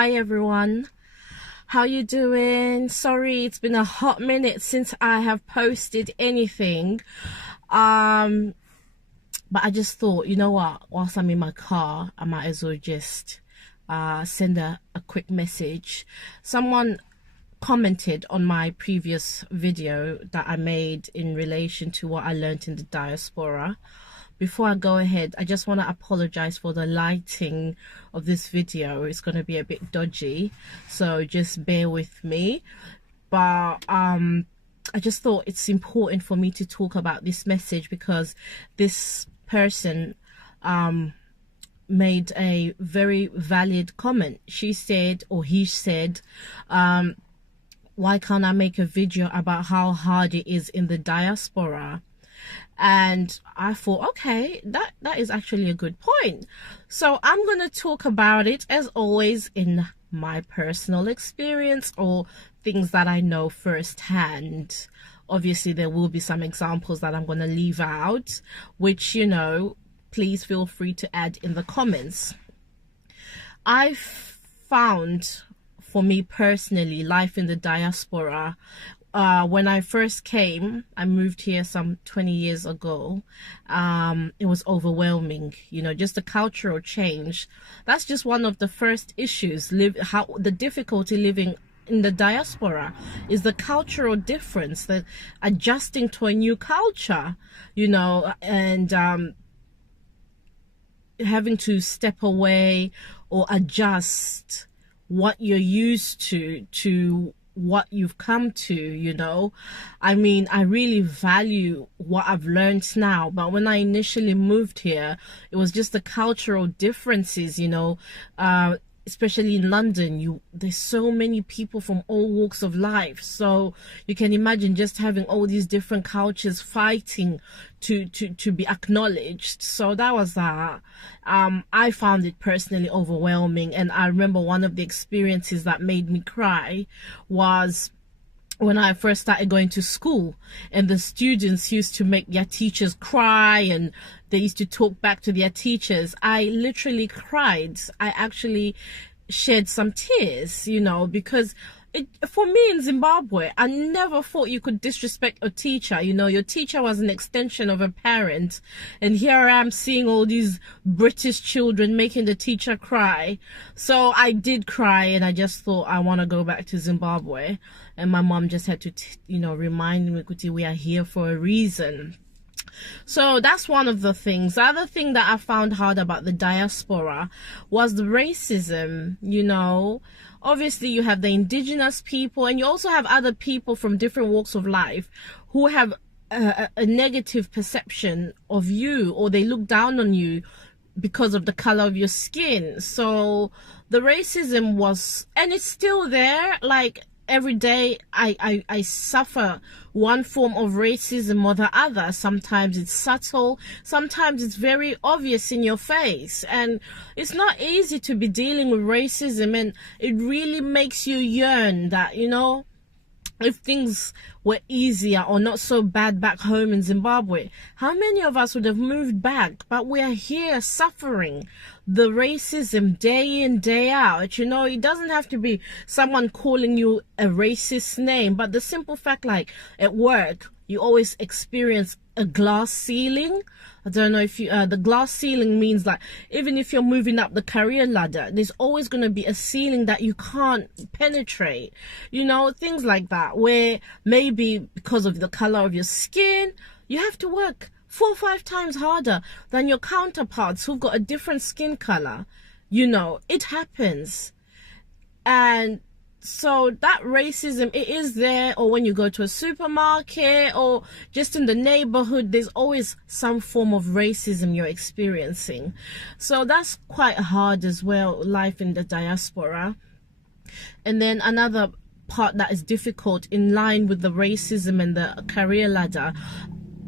Hi everyone, how you doing? Sorry, it's been a hot minute since I have posted anything. But I just thought, you know what, whilst I'm in my car, I might as well just send a quick message. Someone commented on my previous video that I made in relation to what I learned in the diaspora. Before I go ahead, I just want to apologize for the lighting of this video. It's going to be a bit dodgy, so just bear with me. But I just thought it's important for me to talk about this message because this person made a very valid comment. She said, or he said, why can't I make a video about how hard it is in the diaspora? And I thought, okay, that is actually a good point. So I'm going to talk about it, as always, in my personal experience or things that I know firsthand. Obviously, there will be some examples that I'm going to leave out, which, you know, please feel free to add in the comments. I found, for me personally, life in the diaspora, when I first came, I moved here some 20 years ago. It was overwhelming, you know, just the cultural change. That's just one of the first issues. The difficulty living in the diaspora is the cultural difference, the adjusting to a new culture, you know, and having to step away or adjust what you're used to what you've come to, you know. I mean, I really value what I've learned now, but when I initially moved here, it was just the cultural differences, you know. Especially in London, there's so many people from all walks of life, so you can imagine just having all these different cultures fighting to be acknowledged. So that was that. I found it personally overwhelming, and I remember one of the experiences that made me cry was when I first started going to school, and the students used to make their teachers cry, and they used to talk back to their teachers. I literally cried. I actually shed some tears, you know, because for me in Zimbabwe, I never thought you could disrespect a teacher. You know, your teacher was an extension of a parent, and here I am seeing all these British children making the teacher cry. So I did cry, and I just thought I want to go back to Zimbabwe. And my mom just had to, you know, remind me, Kuti, we are here for a reason. So that's one of the things. The other thing that I found hard about the diaspora was the racism, you know. Obviously, you have the indigenous people, and you also have other people from different walks of life who have a negative perception of you, or they look down on you because of the color of your skin. So the racism was, and it's still there. Like, every day I suffer one form of racism or the other. Sometimes it's subtle, sometimes it's very obvious in your face, and it's not easy to be dealing with racism, and it really makes you yearn that, you know, if things were easier or not so bad back home in Zimbabwe, how many of us would have moved back? But we are here suffering the racism day in, day out. You know, it doesn't have to be someone calling you a racist name, but the simple fact, like at work, you always experience a glass ceiling. I don't know if you, the glass ceiling means like, even if you're moving up the career ladder, there's always going to be a ceiling that you can't penetrate, you know, things like that, where maybe because of the color of your skin, you have to work 4 or 5 times harder than your counterparts who've got a different skin color. You know, it happens. And so that racism, it is there. Or when you go to a supermarket or just in the neighborhood, there's always some form of racism you're experiencing. So that's quite hard as well, life in the diaspora. And then another part that is difficult in line with the racism and the career ladder,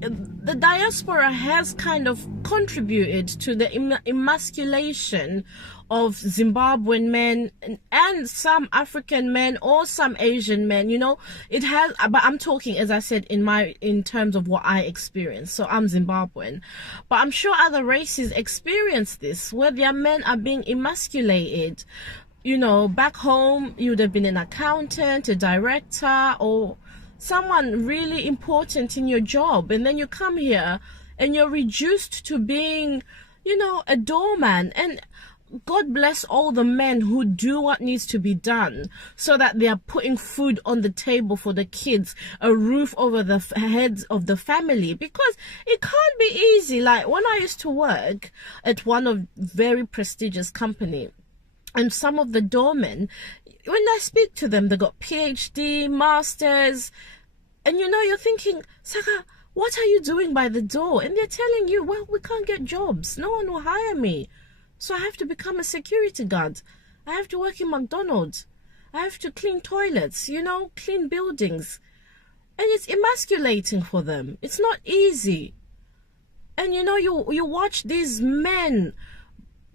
the diaspora has kind of contributed to the emasculation of Zimbabwean men and some African men or some Asian men, you know. It has, but I'm talking, as I said, in terms of what I experienced. So I'm Zimbabwean, but I'm sure other races experience this, where their men are being emasculated. you know, back home, you would have been an accountant, a director, or someone really important in your job. And then you come here and you're reduced to being, you know, a doorman. And God bless all the men who do what needs to be done so that they are putting food on the table for the kids, a roof over the heads of the family, because it can't be easy. Like when I used to work at one of very prestigious company, and some of the doormen, when I speak to them, they got PhD, masters, and you know, you're thinking, Saka, what are you doing by the door? And they're telling you, well, we can't get jobs. No one will hire me. So I have to become a security guard. I have to work in McDonald's. I have to clean toilets, you know, clean buildings. And it's emasculating for them. It's not easy. And you know, you watch these men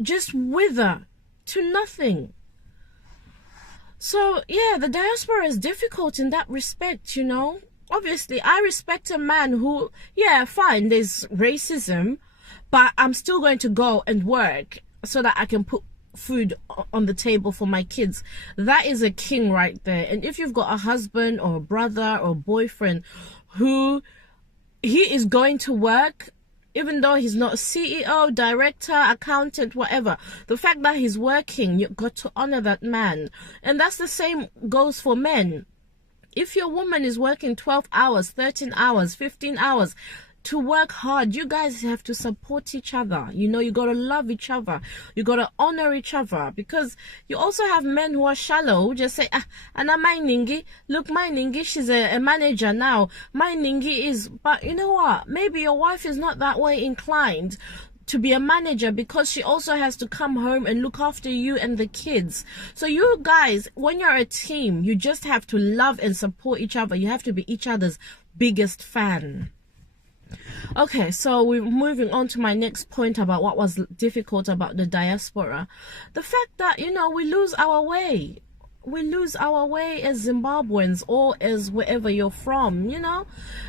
just wither to nothing. So yeah, the diaspora is difficult in that respect, you know. Obviously, I respect a man who, yeah, fine, there's racism, but I'm still going to go and work so that I can put food on the table for my kids. That is a king right there. And if you've got a husband or a brother or a boyfriend who he is going to work, even though he's not a CEO, director, accountant, whatever, the fact that he's working, you've got to honor that man. And that's the same goes for men. If your woman is working 12 hours, 13 hours, 15 hours, to work hard, you guys have to support each other. You know, you got to love each other. You got to honor each other, because you also have men who are shallow, who just say, Anna, my Ningi, look, my Ningi, she's a manager now. My Ningi is, but you know what? Maybe your wife is not that way inclined to be a manager, because she also has to come home and look after you and the kids. So you guys, when you're a team, you just have to love and support each other. You have to be each other's biggest fan. Okay, so we're moving on to my next point about what was difficult about the diaspora. The fact that, you know, we lose our way. We lose our way as Zimbabweans or as wherever you're from, you know.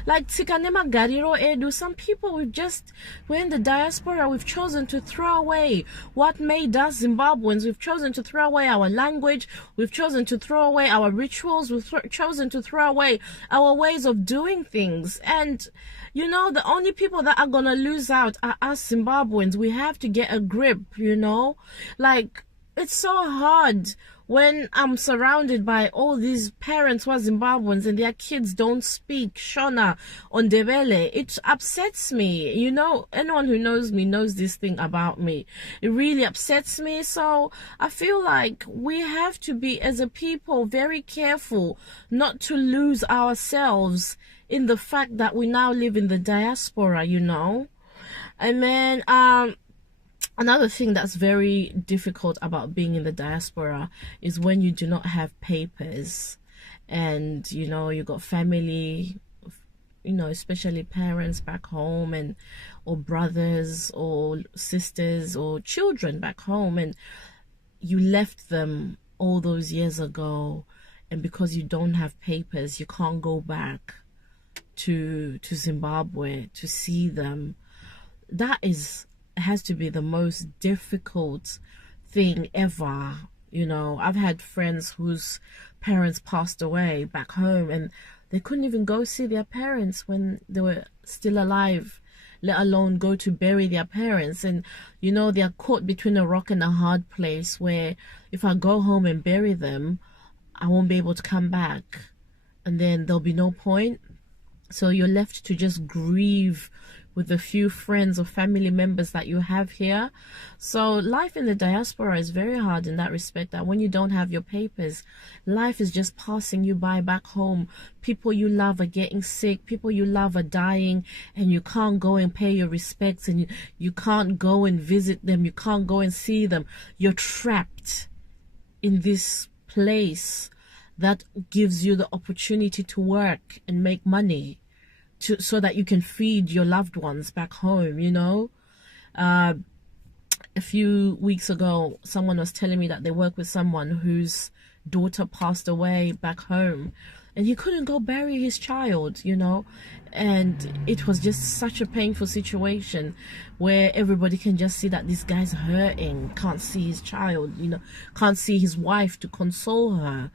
Like Tikanema Gariro Edu, some people we're in the diaspora, we've chosen to throw away what made us Zimbabweans. We've chosen to throw away our language. We've chosen to throw away our rituals. We've chosen to throw away our ways of doing things. And you know, the only people that are gonna lose out are us Zimbabweans. We have to get a grip, you know. Like, it's so hard when I'm surrounded by all these parents who are Zimbabweans and their kids don't speak Shona or Ndebele. It upsets me. You know, anyone who knows me knows this thing about me. It really upsets me. So I feel like we have to be, as a people, very careful not to lose ourselves in the fact that we now live in the diaspora, you know. And then another thing that's very difficult about being in the diaspora is when you do not have papers, and you know, you got family, you know, especially parents back home, and or brothers or sisters or children back home, and you left them all those years ago, and because you don't have papers, you can't go back to Zimbabwe to see them. That has to be the most difficult thing ever. You know, I've had friends whose parents passed away back home and they couldn't even go see their parents when they were still alive, let alone go to bury their parents. And you know, they're caught between a rock and a hard place where if I go home and bury them, I won't be able to come back, and then there'll be no point. So you're left to just grieve with the few friends or family members that you have here. So life in the diaspora is very hard in that respect, that when you don't have your papers, life is just passing you by back home. People you love are getting sick, people you love are dying, and you can't go and pay your respects, and you can't go and visit them, you can't go and see them. You're trapped in this place that gives you the opportunity to work and make money so that you can feed your loved ones back home, you know. A few weeks ago, someone was telling me that they work with someone whose daughter passed away back home, and he couldn't go bury his child, you know. And it was just such a painful situation where everybody can just see that this guy's hurting, can't see his child, you know, can't see his wife to console her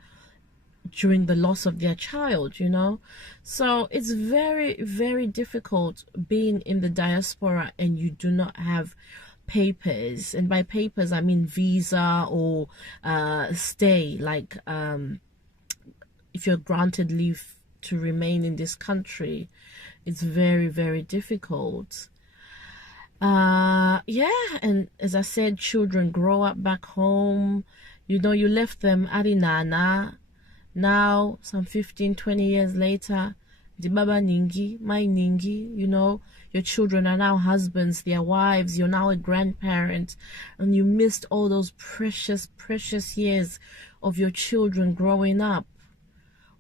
during the loss of their child, you know. So it's very, very difficult being in the diaspora and you do not have papers. And by papers I mean visa or stay, like if you're granted leave to remain in this country. It's very, very difficult. Yeah, and as I said, children grow up back home, you know. You left them arinana. Now some 15-20 years later, the baba ningi, my ningi, you know, your children are now husbands, their wives, you're now a grandparent, and you missed all those precious, precious years of your children growing up.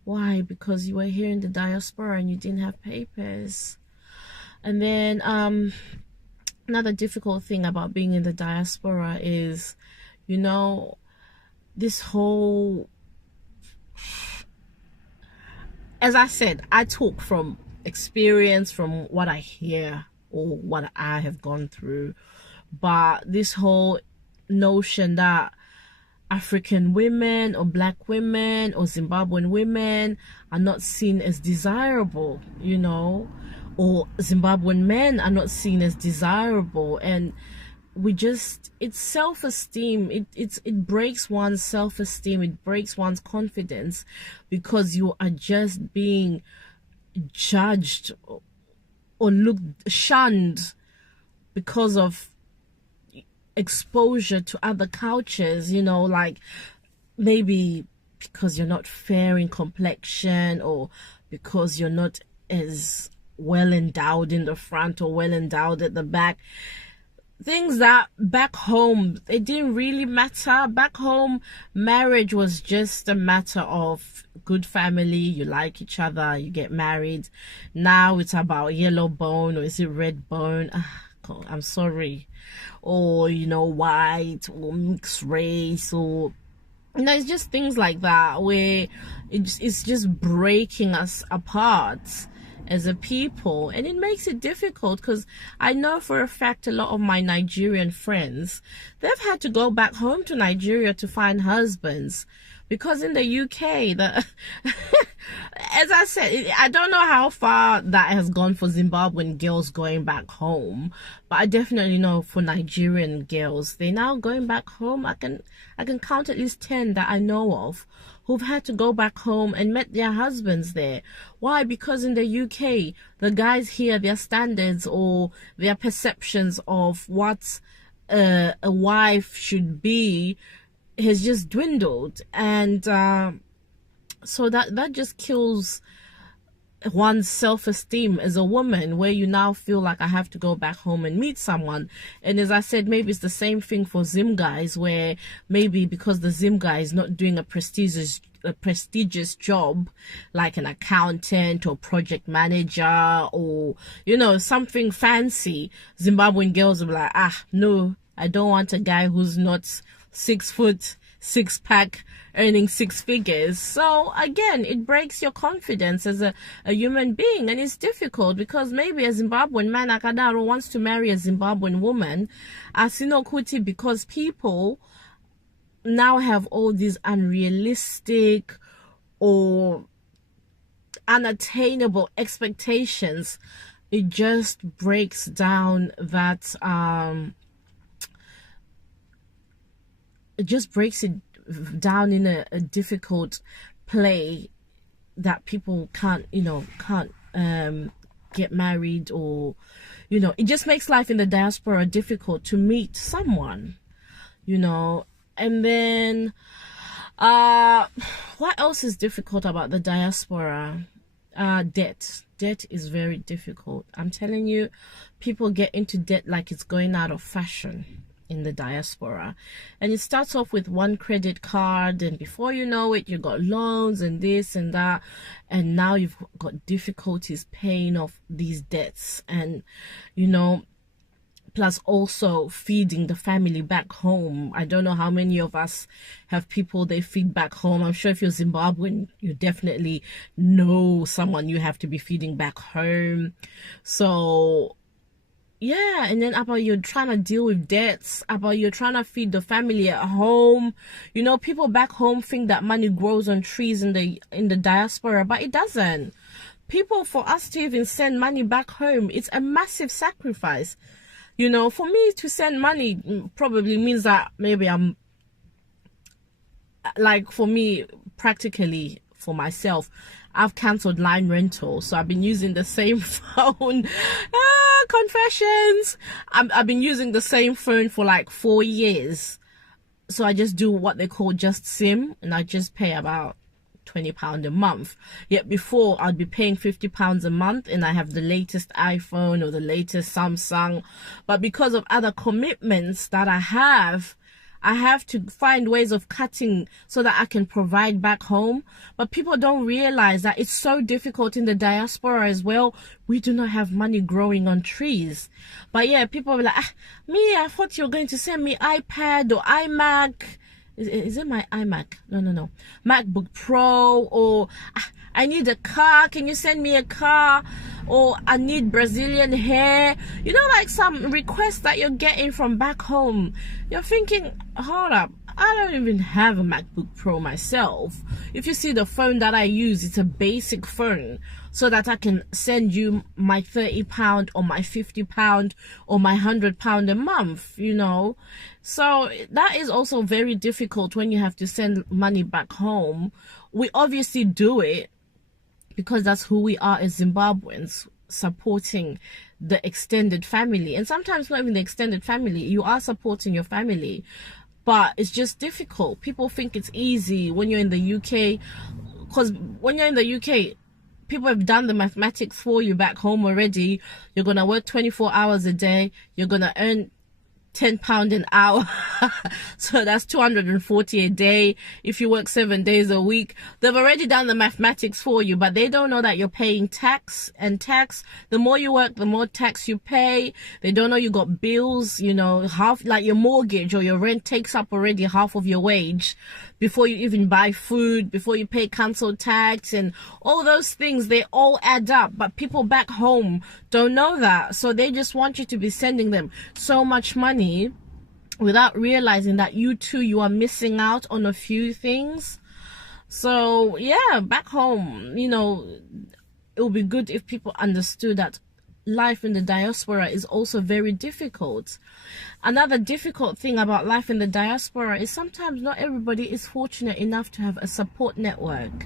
Why? Because you were here in the diaspora and you didn't have papers. And then another difficult thing about being in the diaspora is, you know, this whole, as I said, I talk from experience, from what I hear or what I have gone through, but this whole notion that African women or black women or Zimbabwean women are not seen as desirable, you know, or Zimbabwean men are not seen as desirable, and we just, it's self-esteem, it breaks one's self-esteem, it breaks one's confidence, because you are just being judged or shunned because of exposure to other cultures, you know, like maybe because you're not fair in complexion, or because you're not as well endowed in the front or well endowed at the back. Things that back home, it didn't really matter. Back home, marriage was just a matter of good family, you like each other, you get married. Now it's about yellow bone, or is it red bone? God, I'm sorry. Or, you know, white or mixed race, or, you know, it's just things like that where it's just breaking us apart as a people, and it makes it difficult, because I know for a fact a lot of my Nigerian friends, they've had to go back home to Nigeria to find husbands, because in the UK, as I said, I don't know how far that has gone for Zimbabwean girls going back home, but I definitely know for Nigerian girls, they're now going back home. I can count at least 10 that I know of who've had to go back home and met their husbands there. Why? Because in the UK, the guys here, their standards or their perceptions of what a wife should be has just dwindled, and so that just kills one's self-esteem as a woman, where you now feel like, I have to go back home and meet someone. And as I said, maybe it's the same thing for Zim guys, where maybe because the Zim guy is not doing a prestigious job like an accountant or project manager, or, you know, something fancy, Zimbabwean girls will be like, no, I don't want a guy who's not 6 foot, 6-pack, earning 6 figures. So again, it breaks your confidence as a human being, and it's difficult because maybe a Zimbabwean man Akadaro wants to marry a Zimbabwean woman, Asino Kuti, because people now have all these unrealistic or unattainable expectations. It just breaks down that it just breaks it down in a difficult play that people can't get married, or, you know, it just makes life in the diaspora difficult to meet someone, you know. And then what else is difficult about the diaspora? Debt is very difficult. I'm telling you, people get into debt like it's going out of fashion in the diaspora, and it starts off with one credit card, and before you know it, you got loans and this and that, and now you've got difficulties paying off these debts. And, you know, plus also feeding the family back home. I don't know how many of us have people they feed back home. I'm sure if you're Zimbabwean, you definitely know someone you have to be feeding back home. So yeah, and then about you're trying to deal with debts, about you're trying to feed the family at home. You know, people back home think that money grows on trees in the diaspora, but it doesn't. People, for us to even send money back home, it's a massive sacrifice. You know, for me to send money probably means that maybe I'm, like, for me, practically for myself, I've cancelled line rental. So I've been using the same phone. Confessions. I've been using the same phone for like 4 years. So I just do what they call just SIM, and I just pay about £20 a month. Yet before, I'd be paying £50 a month, and I have the latest iPhone or the latest Samsung. But because of other commitments that I have to find ways of cutting so that I can provide back home. But people don't realize that it's so difficult in the diaspora as well. We do not have money growing on trees. But yeah, people are like, me, I thought you were going to send me iPad or iMac. Is it my iMac? No. MacBook Pro, or I need a car. Can you send me a car? Or I need Brazilian hair. You know, like some requests that you're getting from back home. You're thinking, hold up, I don't even have a MacBook Pro myself. If you see the phone that I use, it's a basic phone, so that I can send you my £30 or my £50 or my £100 a month, you know. So that is also very difficult when you have to send money back home. We obviously do it because that's who we are as Zimbabweans, supporting the extended family. And sometimes not even the extended family, you are supporting your family, but it's just difficult. People think it's easy when you're in the UK, because when you're in the UK, people have done the mathematics for you back home already. You're gonna work 24 hours a day, you're gonna earn £10 an hour. So that's 240 a day if you work 7 days a week. They've already done the mathematics for you, but they don't know that you're paying tax, and tax, the more you work, the more tax you pay. They don't know you got bills, you know, half, like your mortgage or your rent takes up already half of your wage before you even buy food, before you pay council tax, and all those things, they all add up. But people back home don't know that, so they just want you to be sending them so much money without realizing that you are missing out on a few things. So yeah, back home, you know, it would be good if people understood that life in the diaspora is also very difficult. Another difficult thing about life in the diaspora is sometimes not everybody is fortunate enough to have a support network.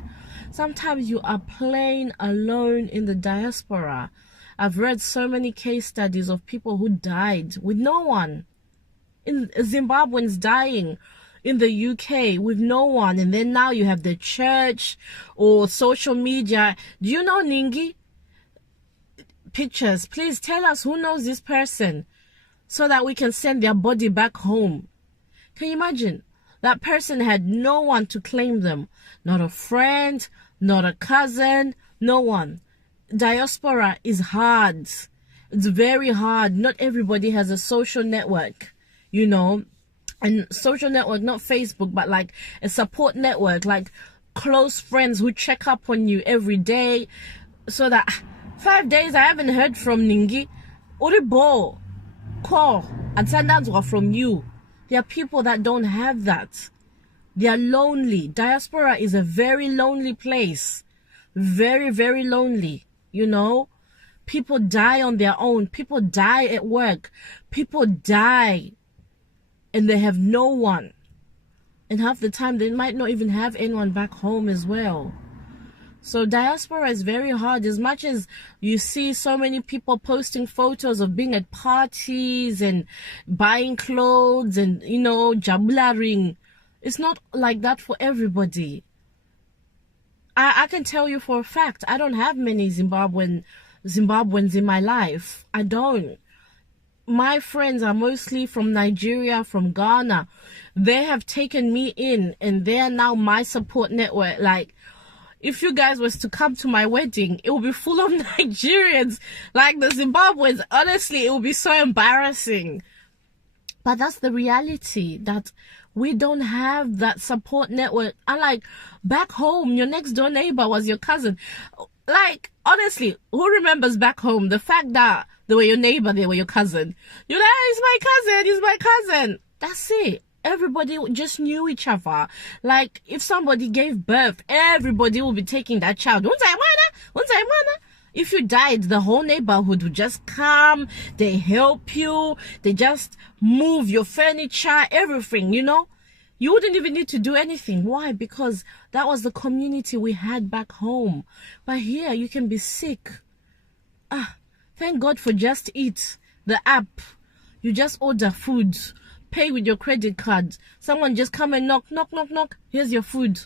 Sometimes you are plain alone in the diaspora. I've read so many case studies of people who died with no one. In Zimbabweans dying in the UK with no one, and then now you have the church or social media. Do you know Ningi? Pictures. Please tell us who knows this person so that we can send their body back home. Can you imagine? That person had no one to claim them. Not a friend, not a cousin, no one. Diaspora is hard. It's very hard. Not everybody has a social network, you know. And social network, not Facebook, but like a support network, like close friends who check up on you every day, so that 5 days I haven't heard from Ningi. Oribo, call, and sometimes from you. There are people that don't have that. They are lonely. Diaspora is a very lonely place. Very, very lonely, you know. People die on their own. People die at work. People die and they have no one. And half the time they might not even have anyone back home as well. So diaspora is very hard. As much as you see so many people posting photos of being at parties and buying clothes and, you know, jabularing, it's not like that for everybody. I can tell you for a fact, I don't have many Zimbabweans in my life. I don't. My friends are mostly from Nigeria, from Ghana. They have taken me in and they are now my support network. Like, if you guys was to come to my wedding, it will be full of Nigerians, like the Zimbabweans. Honestly, it will be so embarrassing. But that's the reality, that we don't have that support network. Unlike back home, your next door neighbor was your cousin. Like, honestly, who remembers back home the fact that they were your neighbor, they were your cousin? You're like, it's my cousin, it's my cousin. That's it. Everybody just knew each other. Like, if somebody gave birth, everybody will be taking that child. If you died, the whole neighborhood would just come. They help you. They just move your furniture, everything, you know. You wouldn't even need to do anything. Why? Because that was the community we had back home. But here, you can be sick. Thank God for Just Eat, the app. You just order food, pay with your credit card. Someone just come and knock. Here's your food.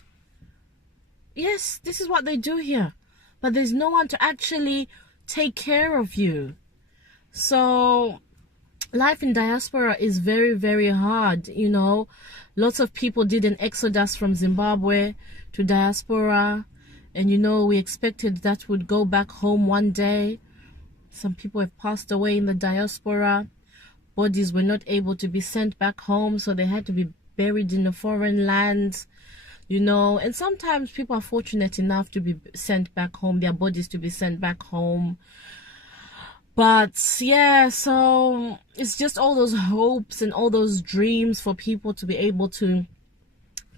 Yes, this is what they do here. But there's no one to actually take care of you. So life in diaspora is very, very hard, you know. Lots of people did an exodus from Zimbabwe to diaspora. And, you know, we expected that would go back home one day. Some people have passed away in the diaspora. Bodies were not able to be sent back home, so they had to be buried in a foreign land. You know, and sometimes people are fortunate enough to be sent back home, their bodies to be sent back home. But yeah, so it's just all those hopes and all those dreams for people to be able to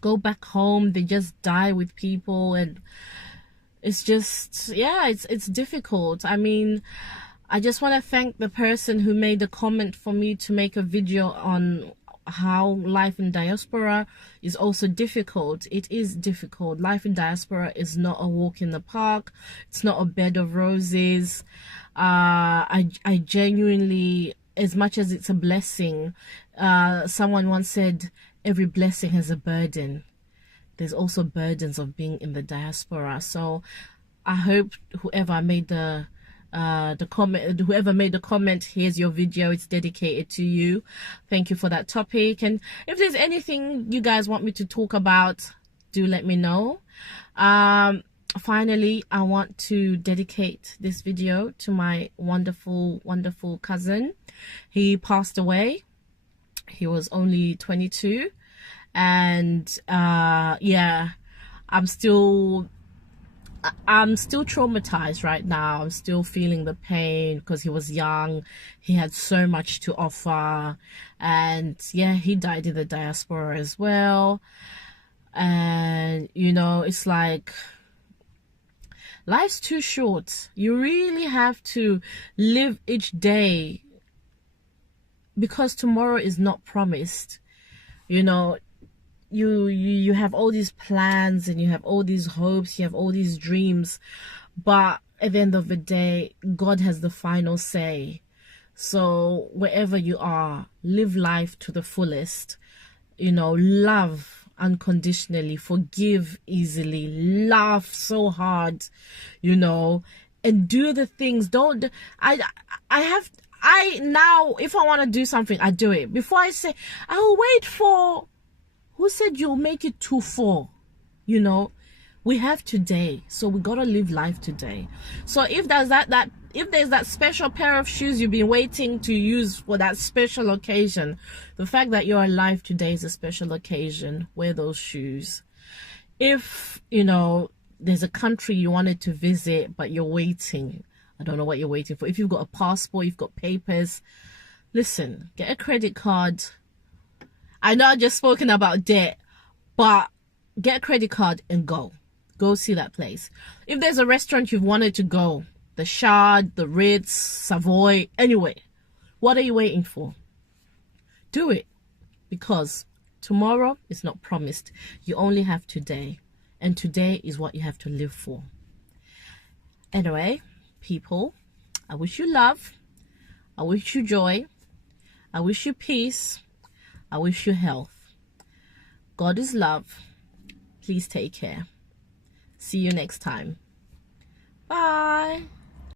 go back home. They just die with people, and it's just, yeah, it's difficult. I mean, I just want to thank the person who made a comment for me to make a video on how life in diaspora is also difficult. It is difficult. Life in diaspora is not a walk in the park. It's not a bed of roses. I genuinely, as much as it's a blessing, someone once said, every blessing has a burden. There's also burdens of being in the diaspora. So I hope whoever made the comment, here's your video, it's dedicated to you. Thank you for that topic. And if there's anything you guys want me to talk about, do let me know. Finally, I want to dedicate this video to my wonderful cousin. He passed away. He was only 22, and yeah, I'm still traumatized right now. I'm still feeling the pain because he was young. He had so much to offer. And yeah, he died in the diaspora as well. And, you know, it's like, life's too short. You really have to live each day, because tomorrow is not promised. You know, you have all these plans and you have all these hopes, you have all these dreams, but at the end of the day, God has the final say. So wherever you are, live life to the fullest. You know, love unconditionally, forgive easily, laugh so hard, you know, and do the things. Don't now, if I want to do something, I do it. Before I say, I'll wait for, who said you'll make it too far? You know, we have today, so we gotta live life today. So if there's that special pair of shoes you've been waiting to use for that special occasion, the fact that you're alive today is a special occasion. Wear those shoes. If, you know, there's a country you wanted to visit but you're waiting, I don't know what you're waiting for. If you've got a passport, you've got papers, listen, get a credit card. I know I've just spoken about debt, but get a credit card and go see that place. If there's a restaurant you've wanted to go, the Shard, the Ritz, Savoy, anyway, what are you waiting for? Do it, because tomorrow is not promised. You only have today, and today is what you have to live for. Anyway, people, I wish you love, I wish you joy, I wish you peace, I wish you health. God is love. Please take care. See you next time. Bye.